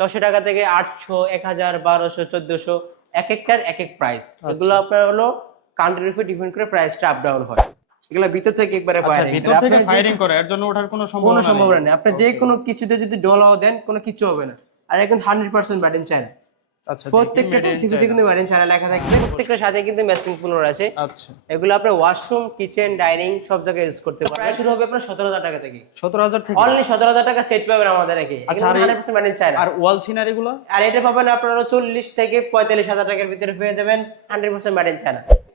ছশো টাকা থেকে আটশো এক হাজার বারোশো চোদ্দশো এক একটার এক এক প্রাইস আচ্ছা। এগুলো আপনার হলো কান্ট্রির উপর ডিপেন্ড করে প্রাইসটা আপ ডাউন হয়। এগুলো ভিতর থেকে একবারে আচ্ছা ভিতর থেকে ফায়ারিং করে এর জন্য ওঠার কোনো সম্ভাবনা নেই। সম্ভাবনা নেই। আপনি যে কোনো কিছুতে যদি ডলাও দেন কোনো কিছু হবে না। আর এখন হান্ড্রেড পার্সেন্ট ব্যাটেন চায় না। প্রত্যেকটা দেখি made in সিপিসি কিন্তু ব্যাটেন চায় লেখা থাকবে প্রত্যেকটার সাথে কিন্তু ম্যাচিং ফ্লোর আছে আচ্ছা। এগুলো আপনার ওয়াশরুম কিচেন ডাইনিং সব জায়গায় ইউজ করতে পারবেন। প্রায় শুরু হবে আপনার সতেরো হাজার টাকা থেকে। সতেরো হাজার থেকে। অনলি সতেরো হাজার টাকা সেট পাবেন আমাদের একে। আচ্ছা, আর ওয়াল সিনারি গুলো আর এটা পাবেন আপনারা থেকে টাকার ভিতরে পেয়ে যাবেন হান্ড্রেড পার্সেন্ট ব্যাটেন চায়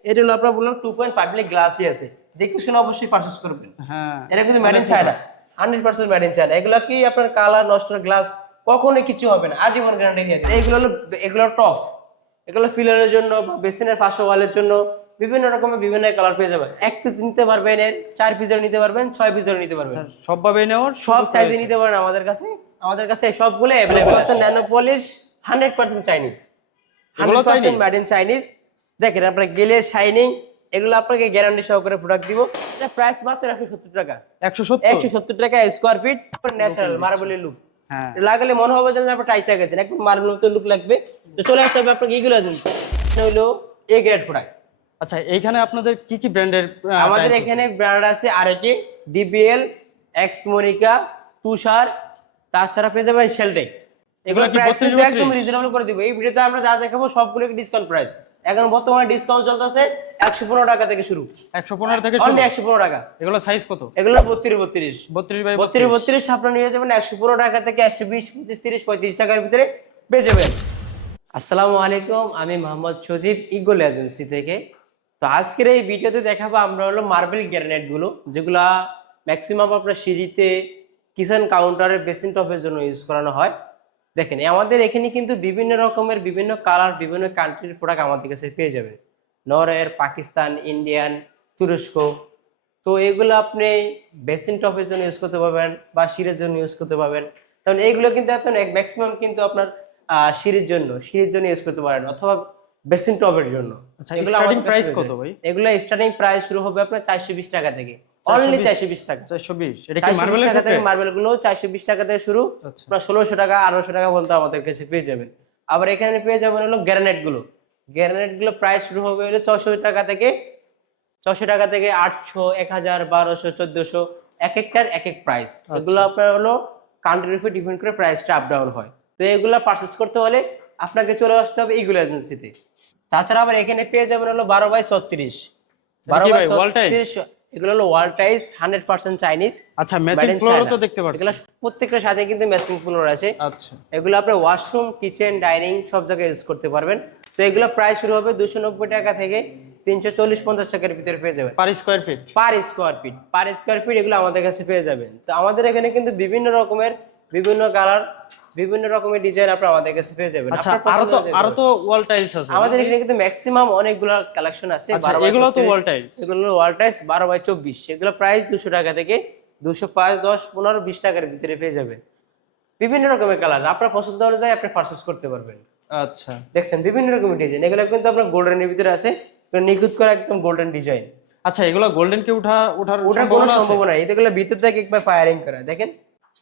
এটা হলো আপনার বললাম টু পয়েন্ট পাবলিক গ্লাসই আছে। দেখে শুনে অবশ্যই করবেন। হ্যাঁ। এটা কিন্তু ম্যাডেন চায় না হান্ড্রেড পার্সেন্ট ম্যাডেন এগুলো কি আপনার কালার নষ্ট গ্লাস কখনোই কিছু হবে না আজীবন গ্যারান্টি দিয়ে দেয়। এগুলো হলো এগুলো টপ এগুলো ফিলারের জন্য বা বেসিনের পাশে ওয়ালের জন্য বিভিন্ন রকমের বিভিন্ন কালার পেয়ে যাবেন। এক পিস নিতে পারবেন এর চার পিসের নিতে পারবেন ছয় পিসের নিতে পারবেন। সব ভাবে নেওয়ার সব সাইজে নিতে পারেন আমাদের কাছে। আমাদের কাছে সবগুলো অ্যাভেলেবল আছে। Nano polish hundred percent Chinese hundred percent made in Chinese দেখেন আপনার গেলে শাইনিং এগুলো আপনাকে গ্যারান্টি সহকারে প্রোডাক্ট দিব। এটা প্রাইস মাত্র একশো সত্তর টাকা। একশো সত্তর? একশো সত্তর টাকা স্কোয়ার ফিট ন্যাচারাল মার্বেলের লুক লাগালে মনে হবে যেন আপনি টাইস লাগাচ্ছেন একদম মার্বেল মতো লুক লাগবে। তো চলে আসতে হবে আপনাকে এইগুলো এজেন্সি হলো এ গ্রেড প্রোডাক্ট আচ্ছা এইখানে আপনাদের কি কি ব্র্যান্ডের আমাদের এখানে ব্র্যান্ড আছে আরেকে ডিবিএল এক্স মনিকা তুষার তাছাড়া পেয়ে যাবেন শেলটেক এগুলো প্রাইস কিন্তু একদম 32? রিজনেবল করে দিব। এই ভিডিওতে আমরা যা দেখাবো সবগুলো ডিসকাউন্ট প্রাইস এখন বর্তমানে ডিসকাউন্ট চলতেছে একশো পনেরো টাকা থেকে শুরু। একশো পনেরো থেকে অনলি একশো পনেরো টাকা। এগুলো সাইজ কত? এগুলো বত্রিশ বত্রিশ। বত্রিশ বাই বত্রিশ বত্রিশ। আপনার নিয়ে যাবেন একশো পনেরো টাকা থেকে একশো বিশ পঁচিশ তিরিশ পঁয়ত্রিশ টাকার ভিতরে পেয়ে যাবেন আসসালামু আলাইকুম আমি মোহাম্মদ সজীব ইগল এজেন্সি থেকে। তো আজকের এই ভিডিওতে দেখাবো আমরা হলো মার্বেল গ্যারেনেটগুলো যেগুলা ম্যাক্সিমাম আপনার সিঁড়িতে কিচেন কাউন্টারের বেসিন টপের জন্য ইউজ করানো হয়। দেখেন আমাদের এখানে কিন্তু বিভিন্ন রকমের বিভিন্ন কালার বিভিন্ন কান্ট্রির প্রোডাক্ট আমাদের কাছে পেয়ে যাবেন। নরওয়ের পাকিস্তান ইন্ডিয়ান তুরস্ক। তো এগুলো আপনি বেসিন টপের জন্য ইউজ করতে পারবেন বা সিঁড়ির জন্য ইউজ করতে পারবেন। কারণ এইগুলো কিন্তু আপনার ম্যাক্সিমাম কিন্তু আপনার সিঁড়ির জন্য সিঁড়ির জন্য ইউজ করতে পারেন অথবা বেসিন টপের জন্য। আচ্ছা এগুলো স্টার্টিং প্রাইস কত ভাই? এগুলো স্টার্টিং প্রাইস শুরু হবে আপনার চারশো বিশ টাকা থেকে। অনলি 420 চারশো বিশ টাকা চারশো বিশ। এটা কি চারশো টাকা থেকে মার্বেলগুলো চারশো বিশ টাকা থেকে শুরু। আচ্ছা। টাকা আঠারোশো টাকা পর্যন্ত আমাদের কাছে পেয়ে যাবেন। আবার এখানে পেয়ে যাবেন হলো গুলো। গুলো প্রাইস শুরু হবে হলো টাকা থেকে ছশো টাকা থেকে আটশো এক হাজার বারোশো চোদ্দশো এক একটার এক এক প্রাইস এগুলো আপনার হলো কান্ট্রির উপর ডিপেন্ড করে প্রাইসটা আপ ডাউন হয়। তো এগুলো পারচেস করতে হলে আপনাকে চলে আসতে হবে এইগুলো এজেন্সিতে তাছাড়া আবার এখানে পেয়ে যাবেন হলো বারো বাই ছত্রিশ। বারো বাই? ছত্রিশ এগুলো হলো wall tiles hundred percent Chinese আচ্ছা ম্যাচিং ফ্লোর ফ্লোরও তো দেখতে পাচ্ছি এগুলো প্রত্যেকটার সাথে কিন্তু ম্যাচিং ফ্লোর আছে। আচ্ছা। এগুলো আপনি ওয়াশরুম কিচেন ডাইনিং সব জায়গায় ইউজ করতে পারবেন। তো এগুলো প্রায় শুরু হবে দুশো নব্বই টাকা থেকে তিনশো চল্লিশ পঞ্চাশ টাকার ভিতরে পেয়ে যাবেন। Per square feet per square feet per square feet এগুলো আমাদের কাছে পেয়ে যাবেন। তো আমাদের এখানে কিন্তু বিভিন্ন রকমের বিভিন্ন কালার বিভিন্ন রকমের ডিজাইন আপনি আমাদের কাছে পেয়ে যাবেন। আচ্ছা আরও তো আরও তো ওয়াল টাইলস আছে। আমাদের এখানে কিন্তু ম্যাক্সিমাম অনেকগুলো কালেকশন আছে আচ্ছা, এগুলো তো 36 wall tiles। এগুলো ওয়াল টাইস বারো বাই চব্বিশ। এগুলো প্রাইস দুশো টাকা থেকে দুশো পাঁচ দশ পনেরো বিশ টাকার ভিতরে পেয়ে যাবেন। বিভিন্ন রকমের কালার আপনার পছন্দ অনুযায়ী আপনি পারচেস করতে পারবেন। আচ্ছা। দেখছেন বিভিন্ন রকমের ডিজাইন এগুলো কিন্তু আপনার গোল্ডেনের ভিতরে আছে নিখুঁত করা একদম গোল্ডেন ডিজাইন আচ্ছা এগুলো গোল্ডেন কি উঠা ওঠার ওটার কোনো সম্ভাবনা? সম্ভাবনা এগুলো ভিতর থেকে একবার ফায়ারিং করা। দেখেন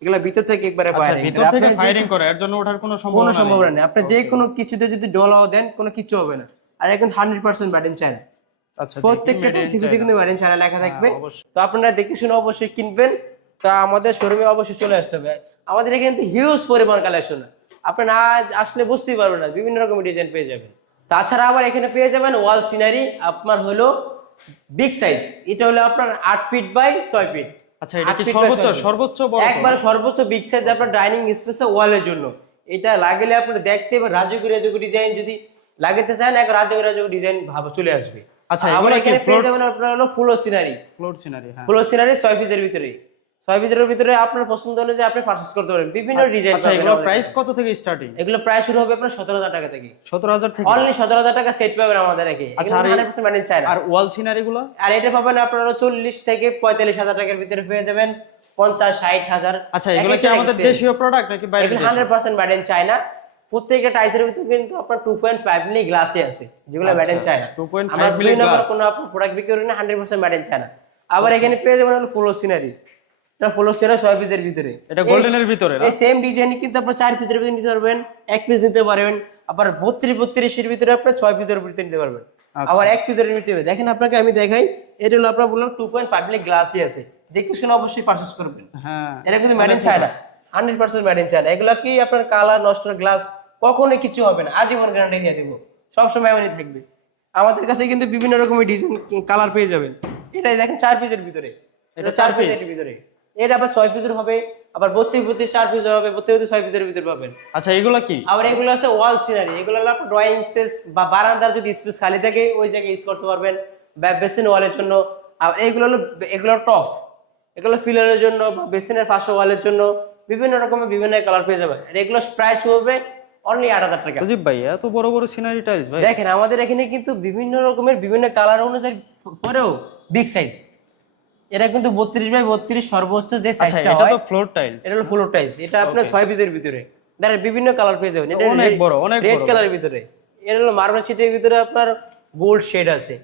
এগুলো ভিতর থেকে একবারে আচ্ছা ফায়ারিং ভিতর থেকে ফায়ারিং করে এর জন্য ওঠার কোনো কোনো সম্ভাবনা নেই। সম্ভাবনা নেই। আপনি যে কোনো কিছুতে যদি ডলাও দেন কোনো কিছু হবে না। আর এখন আচ্ছা প্রত্যেকটা সিপিসি কিন্তু লেখা থাকবে। হ্যাঁ, অবশ্যই। তো আপনারা দেখে শুনে অবশ্যই কিনবেন। তা আমাদের শোরুমে অবশ্যই চলে আসতে হবে। আমাদের এখানে হিউজ পরিমাণ কালেকশন আপনি না আসলে বুঝতেই পারবেন না বিভিন্ন রকমের ডিজাইন পেয়ে যাবেন। তাছাড়া আবার এখানে পেয়ে যাবেন ওয়াল সিনারি আপনার হলো বিগ সাইজ এটা হলো আপনার আট ফিট বাই ছয় ফিট আচ্ছা এটা কি সর্বোচ্চ। সর্বোচ্চ বড় একবার সর্বোচ্চ বিগ সাইজ আপনার ডাইনিং স্পেসে ওয়ালের জন্য। এটা লাগলে আপনি দেখতে এবার রাজকীয় রাজকীয় ডিজাইন যদি লাগাতে চান এক রাজকীয় রাজকীয় ডিজাইন ভাবে চলে আসবে। আচ্ছা, আমরা এখানে পেয়ে যাবেন আপনার হলো ফুলো সিনারি ফ্লোর সিনারি হ্যাঁ। ফুলো সিনারি ছয় পিসের ভিতরে। ছয় পিসের ভিতরে আপনার পছন্দ অনুযায়ী আপনি পারচেস করতে পারেন। বিভিন্ন ডিজাইন আচ্ছা এগুলো প্রাইস কত থেকে স্টার্টিং এগুলো প্রায় শুরু হবে আপনার সতেরো হাজার টাকা থেকে। সতেরো হাজার থেকে? অনলি সতেরো হাজার টাকা সেট পাবেন আমাদের একে। আচ্ছা, আর এই- হান্ড্রেড পার্সেন্ট ম্যানেজ চায় না আর ওয়াল সিনারি গুলো আর এটা পাবেন আপনারা চল্লিশ থেকে পঁয়তাল্লিশ হাজার টাকার ভিতরে পেয়ে যাবেন পঞ্চাশ ষাট হাজার। আচ্ছা এগুলো কি আমাদের দেশীয় প্রোডাক্ট নাকি বাইরে এগুলো হান্ড্রেড পার্সেন্ট ব্যাটেন চায় না প্রত্যেকটা টাইসের ভিতরে কিন্তু আপনার টু পয়েন্ট ফাইভ মিলি গ্লাসে আছে যেগুলো আচ্ছা, ব্যাটেন চায় না 2.5 আমরা milli দুই নম্বর glass। কোনো প্রোডাক্ট বিক্রি করি না হান্ড্রেড পার্সেন্ট ব্যাটেন চায় না আবার এখানে পেয়ে যাবেন হলো ফুলো সিনারি এটা ফলো সেরা ছয় পিসের ভিতরে। এটা গোল্ডেনের ভিতরে এই সেম ডিজাইন কিন্তু আপনার চার পিসের ভিতরে নিতে পারবেন এক পিস নিতে পারবেন আবার বত্রিশ বত্রিশের ভিতরে আপনার ছয় পিসের ভিতরে নিতে পারবেন। আচ্ছা। আবার এক পিসের ভিতরে দেখেন আপনাকে আমি দেখাই এটা হলো আপনার বললাম টু পয়েন্ট পাবলিক গ্লাসই আছে। দেখে শুনে অবশ্যই পারচেস করবেন। হ্যাঁ এটা কিন্তু made in China hundred percent made in China এগুলো কি আপনার কালার নষ্ট গ্লাস কখনোই কিছু হবে না। আজীবন গ্যারান্টি দিয়ে দেবো। সবসময় এমনই থাকবে। আমাদের কাছে কিন্তু বিভিন্ন রকমের ডিজাইন কালার পেয়ে যাবেন। এটাই দেখেন চার পিসের ভিতরে। এটা চার পিসের ভিতরে। এটা আবার ছয় পিসের হবে আবার বত্রিশ বত্রিশ চার পিসের হবে বত্রিশ বত্রিশ ছয় পিসের ভিতরে পাবেন। আচ্ছা এগুলো কি? আবার এগুলো আছে ওয়াল সিনারি এগুলো হলো আপনার ড্রয়িং স্পেস বা বারান্দার যদি স্পেস খালি থাকে ওই জায়গায় ইউজ করতে পারবেন বা বেসিন ওয়ালের জন্য। আর এইগুলো হলো এগুলো টপ এগুলো ফিলারের জন্য বা বেসিনের পাশে ওয়ালের জন্য বিভিন্ন রকমের বিভিন্ন কালার পেয়ে যাবেন। আর এগুলো প্রাইস হবে অনলি আট হাজার টাকা। সুজিব ভাই এত বড় বড় সিনারি টাইলস ভাই। দেখেন আমাদের এখানে কিন্তু বিভিন্ন রকমের বিভিন্ন কালার অনুযায়ী পরেও বিগ সাইজ এটা কিন্তু বত্রিশ বাই বত্রিশ সর্বোচ্চ যে আচ্ছা সাইজটা এটা হয় তো ফ্লোর টাইলস এটা হলো ফ্লোর টাইলস এটা আপনার ছয় পিসের ভিতরে। দেখেন বিভিন্ন কালার পেয়ে যাবেন। এটা অনেক বড়, অনেক রেড। কালারের ভিতরে। এটা হলো মার্বেল শিটের ভিতরে আপনার গোল্ড শেড আছে।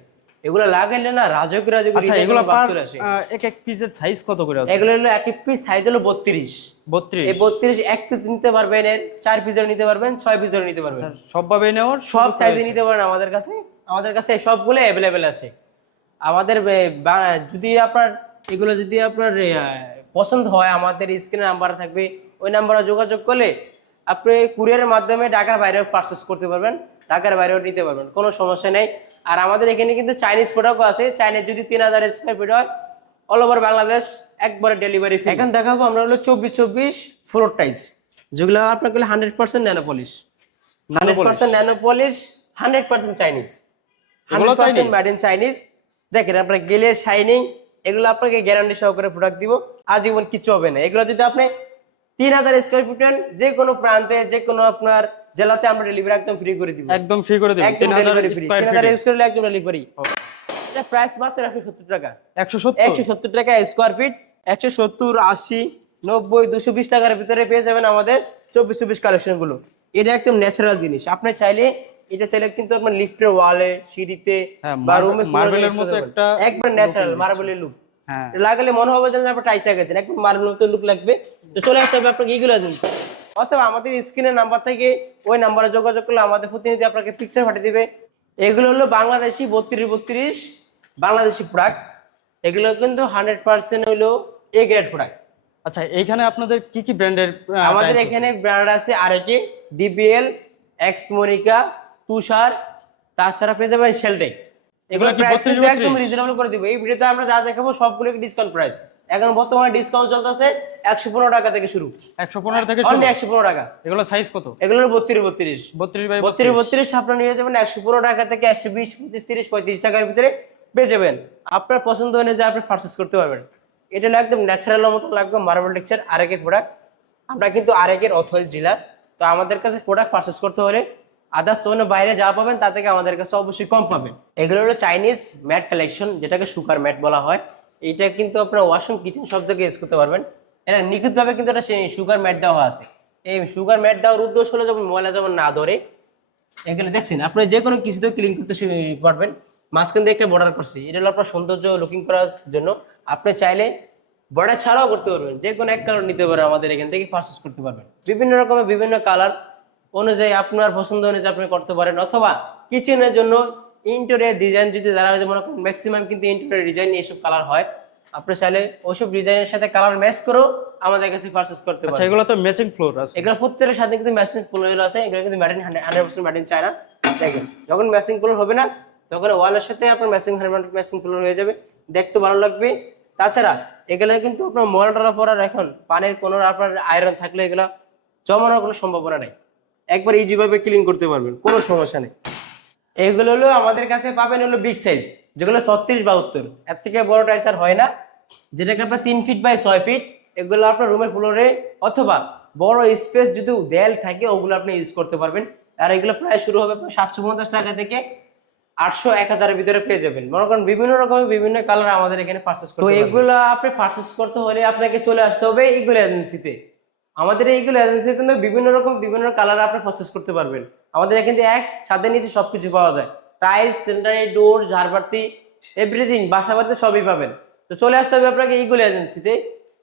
এগুলো লাগাইলে না রাজক রাজক আচ্ছা এগুলো চলে আসে। এক এক পিসের সাইজ কত করে আছে? এগুলো হলো এক এক পিস সাইজ হলো বত্রিশ। 32 এই বত্রিশ এক পিস নিতে পারবেন এর চার পিসের নিতে পারবেন ছয় পিসের নিতে পারবেন। আচ্ছা, সব ভাবে নেওয়ার সব সাইজে নিতে পারেন আমাদের কাছে। আমাদের কাছে সবগুলো অ্যাভেলেবেল আছে। আমাদের যদি আপনার এগুলো যদি আপনার পছন্দ হয় আমাদের স্ক্রিনে নাম্বার থাকবে ওই নাম্বারে যোগাযোগ করলে আপনি কুরিয়ারের মাধ্যমে ঢাকার বাইরেও পারচেস করতে পারবেন ঢাকার বাইরেও নিতে পারবেন কোনো সমস্যা নেই। আর আমাদের এখানে কিন্তু চাইনিজ প্রোডাক্টও আছে চাইনিজ যদি তিন হাজার স্কোয়ার ফিট হয় অল ওভার বাংলাদেশ একবারে ডেলিভারি ফ্রি এখন দেখাবো আমরা হলো চব্বিশ চব্বিশ ফ্লোর টাইলস যেগুলো আপনার আপনাকে hundred percent nano polish hundred percent nano polish hundred percent Chinese hundred percent made in Chinese দেখেন আপনার গেলে শাইনিং এগুলো আপনাকে গ্যারান্টি সহকারে প্রোডাক্ট দিব। আজীবন কিছু হবে না। এগুলো যদি আপনি তিন হাজার স্কোয়ার ফিট নেন যে কোনো প্রান্তে যে কোনো আপনার জেলাতে আমরা ডেলিভারি একদম ফ্রি করে দিব। একদম ফ্রি করে দেবেন। একদম 3000 ডেলিভারি ফ্রি তিন হাজার ফিট ইউজ একদম ডেলিভারি এটা প্রাইস মাত্র একশো সত্তর টাকা। 170 একশো সত্তর টাকা স্কোয়ার ফিট একশো সত্তর আশি নব্বই দুশো বিশ টাকার ভিতরে পেয়ে যাবেন আমাদের চব্বিশ চব্বিশ কালেকশনগুলো। এটা একদম ন্যাচারাল জিনিস। আপনি চাইলে এটা চাইলে কিন্তু আপনার লিফটের ওয়ালে সিঁড়িতে হ্যাঁ, বা রুমে মার্বেলের মতো একটা একবার ন্যাচারাল মার্বেলের লুক হ্যাঁ। লাগালে মনে হবে যেন আপনি টাইস লাগাচ্ছেন একবার মার্বেল মতো লুক লাগবে। তো চলে আসতে হবে আপনাকে এইগুলো এজেন্সি অথবা আমাদের স্ক্রিনের নাম্বার থেকে ওই নাম্বারে যোগাযোগ করলে আমাদের প্রতিনিধি আপনাকে পিকচার পাঠিয়ে দিবে। এগুলো হলো বাংলাদেশি বত্রিশ বত্রিশ বাংলাদেশি প্রোডাক্ট এগুলো কিন্তু হান্ড্রেড পার্সেন্ট হলো এ গ্রেড প্রোডাক্ট আচ্ছা এইখানে আপনাদের কি কি ব্র্যান্ডের আমাদের এখানে ব্র্যান্ড আছে আরেকে ডিবিএল এক্স মনিকা তুষার তাছাড়া পেয়ে যাবেন শেলটেক এগুলো প্রাইস 32, কিন্তু একদম রিজনেবল করে দিব। এই ভিডিওতে আমরা যা দেখাবো সবগুলো ডিসকাউন্ট প্রাইস এখন বর্তমানে ডিসকাউন্ট চলতেছে একশো পনেরো টাকা থেকে শুরু। 115 থেকে অনলি একশো পনেরো টাকা। এগুলো সাইজ কত? এগুলো বত্রিশ বত্রিশ। 32 বাই বত্রিশ বত্রিশ। আপনার নিয়ে যাবেন একশো পনেরো টাকা থেকে একশো বিশ পঁচিশ তিরিশ পঁয়ত্রিশ টাকার ভিতরে পেয়ে যাবেন। আপনার পছন্দ অনুযায়ী আপনি পারচেস করতে পারবেন। এটা হলো একদম ন্যাচারাল মতো লাগবে মার্বেল টেক্সচার আরেকের প্রোডাক্ট আমরা কিন্তু আরেকের অথরাইজ ডিলার তো আমাদের কাছে প্রোডাক্ট পারচেস করতে হলে আদার্স অন্য বাইরে যা পাবেন তা থেকে আমাদের কাছে অবশ্যই কম পাবেন। এগুলো হলো চাইনিজ ম্যাট কালেকশন যেটাকে সুগার ম্যাট বলা হয়। এটা কিন্তু আপনার ওয়াশরুম কিচেন সব জায়গায় ইউজ করতে পারবেন। এটা নিখুঁতভাবে কিন্তু একটা সুগার ম্যাট দেওয়া আছে। এই সুগার ম্যাট দেওয়ার উদ্দেশ্য হলো যেমন ময়লা যেমন না ধরে এগুলো দেখছেন, আপনি যে কোনো কিছুতে ক্লিন করতে পারবেন। মাঝখান দিয়ে একটা বর্ডার করছি। এটা হলো আপনার সৌন্দর্য লুকিং করার জন্য। আপনি চাইলে বর্ডার ছাড়াও করতে পারবেন। যে কোনো এক কালার নিতে পারেন আমাদের এখান থেকে পারচেস করতে পারবেন। বিভিন্ন রকমের বিভিন্ন কালার অনুযায়ী আপনার পছন্দ অনুযায়ী আপনি করতে পারেন। অথবা কিচেনের জন্য ইন্টেরিয়ার ডিজাইন যদি যারা মনে করেন ম্যাক্সিমাম কিন্তু ইন্টেরিয়ার ডিজাইন এইসব কালার হয় আপনি চাইলে ওইসব ডিজাইনের সাথে কালার ম্যাচ করেও আমাদের কাছে পারচেস করতে আচ্ছা পারবেন এগুলো তো ম্যাচিং ফ্লোর আছে। এগুলো প্রত্যেকের সাথে কিন্তু ম্যাচিং কুলার আছে এগুলো কিন্তু ম্যাটিন হান্ড্রেড পার্সেন্ট ম্যাটিন চায় না দেখেন যখন ম্যাচিং ফ্লোর হবে না তখন ওয়ালের সাথে আপনার ম্যাচিং হান্ড্রেড ম্যাচিং কুলার হয়ে যাবে। দেখতে ভালো লাগবে। তাছাড়া এগুলো কিন্তু আপনার ময়লা পড়ার এখন পানির কোনো আপনার আয়রন থাকলে এগুলো জমানোর কোনো সম্ভাবনা নেই। একবার ইজিভাবে ক্লিন করতে পারবেন কোনো সমস্যা নেই। এগুলো হলো আমাদের কাছে পাবেন হলো বিগ সাইজ যেগুলো ছত্রিশ বাহাত্তর। এর থেকে বড় টাইস আর হয় না। যেটাকে আপনার তিন ফিট বাই ছয় ফিট এগুলো আপনার রুমের ফ্লোরে অথবা বড় স্পেস যদি দেয়াল থাকে ওগুলো আপনি ইউজ করতে পারবেন। আর এগুলো প্রায় শুরু হবে সাতশো পঞ্চাশ টাকা থেকে আটশো এক হাজারের ভিতরে পেয়ে যাবেন। মনে করেন বিভিন্ন রকমের বিভিন্ন কালার আমাদের এখানে পারচেস করতে তো এগুলো আপনি পারচেস করতে হলে আপনাকে চলে আসতে হবে এগুলো এজেন্সিতে আমাদের এইগুলো এজেন্সি কিন্তু বিভিন্ন রকম, বিভিন্ন কালার আপনি প্রসেস করতে পারবেন। আমাদের এখান এক ছাদের নিচে সবকিছু পাওয়া যায়। টাইলস সেন্টারি ডোর ঝাড়বাতি এভরিথিং বাসা বাড়িতে সবই পাবেন। তো চলে আসতে হবে আপনাকে এইগুলো এজেন্সিতে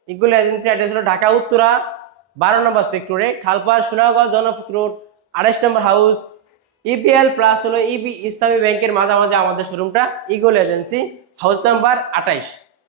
ইগুল এজেন্সি অ্যাড্রেস হলো ঢাকা, উত্তরা, বারো নম্বর সেক্টরে খালপাড় সোনাগঞ্জ জনপথ রোড, আড়াইশ নম্বর হাউস ইপিএল প্লাস হলো ইবি ইসলামী ব্যাংকের মাঝামাঝি আমাদের শোরুমটা ইগল এজেন্সি হাউস নাম্বার আঠাইশ।